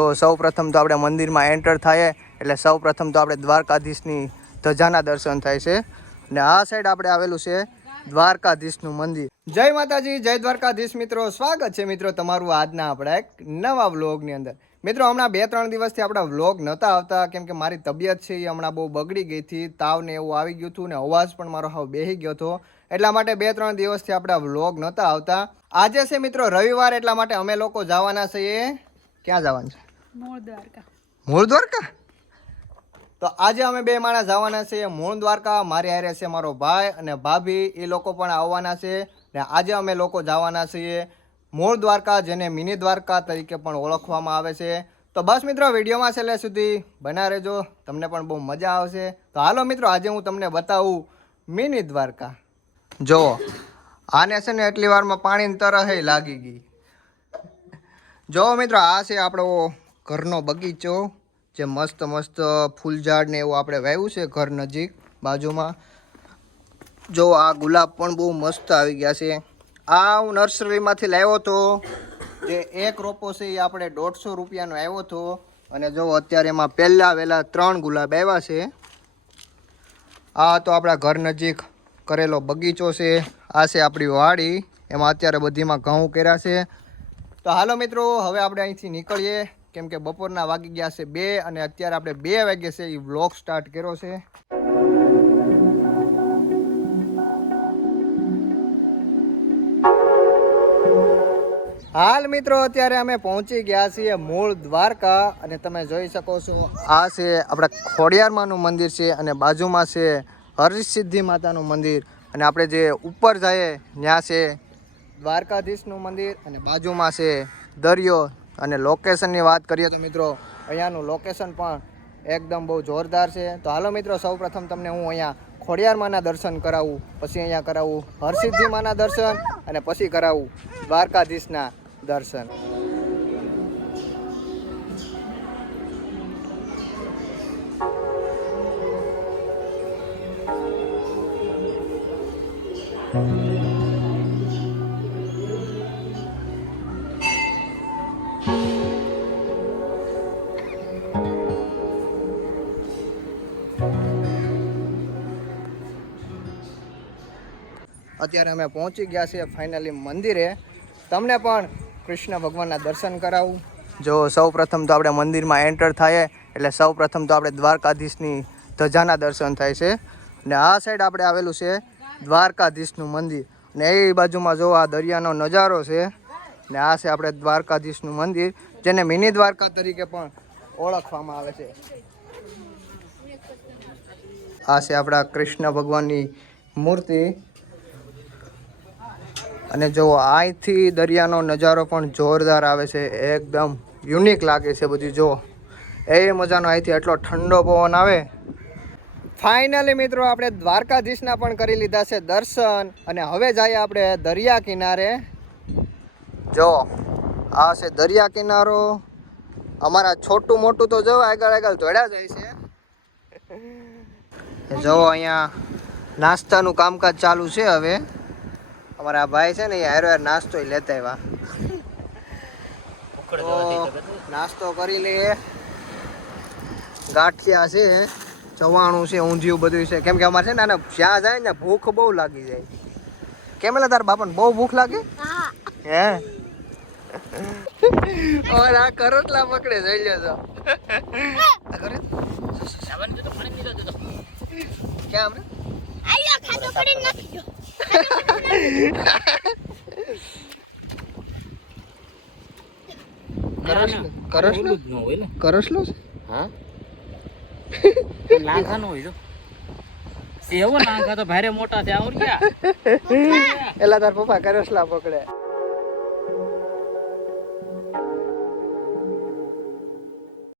તો સૌ પ્રથમ તો આપણે મંદિરમાં એન્ટર થાય એટલે સૌ પ્રથમ તો આપણે દ્વારકાધીશની ધજાના દર્શન થાય છે અને આ સાઈડ આપણે આવેલું છે દ્વારકાધીશનું મંદિર। જય માતાજી, જય દ્વારકાધીશ મિત્રો, સ્વાગત છે મિત્રો તમારું આજના આપણા એક નવા વ્લોગની અંદર। મિત્રો હમણાં 2-3 દિવસથી આપણા વ્લોગ નહોતા આવતા કેમ કે મારી તબિયત છે એ હમણાં બહુ બગડી ગઈ હતી, તાવ ને એવું આવી ગયું હતું ને અવાજ પણ મારો હાવ બેસી ગયો હતો, એટલા માટે 2-3 દિવસથી આપણા વ્લોગ નહોતા આવતા। આજે છે મિત્રો રવિવાર, એટલા માટે અમે લોકો જવાના છીએ, ક્યાં જવાનું છે? મૂળ દ્વારકા। મૂળ દ્વારકા? તો આજે અમે બે માણસ જવાના છીએ મૂળ દ્વારકા। મારી હારે છે મારો ભાઈ અને ભાભી, એ લોકો પણ આવવાના છે ને આજે અમે લોકો જવાના છીએ મૂળ દ્વારકા, જેને મિની દ્વારકા તરીકે પણ ઓળખવામાં આવે છે। તો બસ મિત્રો વિડીયોમાં છેલ્લે સુધી બના રહેજો, તમને પણ બહુ મજા આવશે। તો હાલો મિત્રો આજે હું તમને બતાવું મિની દ્વારકા। જો આને છે ને એટલી વારમાં પાણીની તરહ લાગી ગઈ। જો મિત્રો આ છે આપણો ઘરનો બગીચો, જે મસ્ત મસ્ત ફૂલઝાડ ને એવું આપણે વાવ્યું છે ઘર નજીક બાજુમાં। જો આ ગુલાબ પણ બહુ મસ્ત આવી ગયા છે। આ હું નર્સરીમાંથી લાવ્યો હતો, જે એક રોપો છે એ આપણે 150 રૂપિયાનો આવ્યો હતો અને જો અત્યારે એમાં પહેલા વહેલા 3 ગુલાબ આવ્યા છે। આ તો આપણા ઘર નજીક કરેલો બગીચો છે। આ છે આપણી વાડી, એમાં અત્યારે બધીમાં ઘઉં કર્યા છે। તો હાલો મિત્રો હવે આપણે અહીંથી નીકળીએ કેમ કે બપોરના વાગી ગયા છે 2 અને અત્યારે આપણે 2 વાગ્યે છે એ વ્લોગ સ્ટાર્ટ કર્યો છે। હાલ મિત્રો અત્યારે અમે પહોંચી ગયા છીએ મૂળ દ્વારકા અને તમે જોઈ શકો છો આ છે આપણા ખોડિયારમાંનું મંદિર છે અને બાજુમાં છે હરસિદ્ધિ માતાનું મંદિર, અને આપણે જે ઉપર જઈએ ત્યાં છે દ્વારકાધીશનું મંદિર અને બાજુમાં છે દરિયો। અને લોકેશનની વાત કરીએ તો મિત્રો અહીંયાનું લોકેશન પણ એકદમ બહુ જોરદાર છે। તો હાલો મિત્રો સૌ પ્રથમ તમને હું અહીંયા ખોડિયારમાંના દર્શન કરાવું, પછી અહીંયા કરાવું હરસિદ્ધિ માના દર્શન અને પછી કરાવું દ્વારકાધીશના દર્શન। અત્યારે અમે પહોંચી ગયા છીએ ફાઇનલી મંદિરે, તમને પણ કૃષ્ણ ભગવાનના દર્શન કરાવું। જો સૌ પ્રથમ તો આપણે મંદિરમાં એન્ટર થાય એટલે સૌ પ્રથમ તો આપણે દ્વારકાધીશની ધજાના દર્શન થાય છે અને આ સાઈડ આપણે આવેલું છે દ્વારકાધીશનું મંદિર ને એ બાજુમાં જો આ દરિયાનો નજારો છે ને આ છે આપણે દ્વારકાધીશનું મંદિર, જેને મિની દ્વારકા તરીકે પણ ઓળખવામાં આવે છે। આ છે આપણા કૃષ્ણ ભગવાનની મૂર્તિ અને જો અહીંથી દરિયાનો નજારો પણ જોરદાર આવે છે, એકદમ યુનિક લાગે છે બધું। જો એ મજાનો અહીંથી એટલો ઠંડો પવન આવે। ફાઇનલી મિત્રો આપણે દ્વારકાધીશના પણ કરી લીધા છે દર્શન અને હવે જઈએ આપણે દરિયા કિનારે। જો આ છે દરિયા કિનારો, અમારા છોટું મોટું તો જો આગળ આગળ દોડ્યા જાય છે। જો અહીંયા નાસ્તાનું કામકાજ ચાલુ છે। હવે અમારા ભાઈ છે ને એ હારો નાસ્તો લેતા આવ્યા, નાસ્તો કરી લઈએ। ગાંઠિયા છે, ચવાણું છે, ઊંધિયું બધું છે, કેમ કે અમારે છે ને આને જ્યાં જાય ને ભૂખ બહુ લાગી જાય। કેમ એટલે તાર બાપાને બહુ ભૂખ લાગે? હે ઓર આ કરટલા પકડે જોઈ લ્યો તો ક્યાં આપણે આયા ખાતો પડી નાખી દો। કરસલો હા લાંઘાનો હોય જો સેવો લાંઘા તો ભારે મોટા છે આવર ગયા એલા તાર પપ્પા કરસલા પકડે।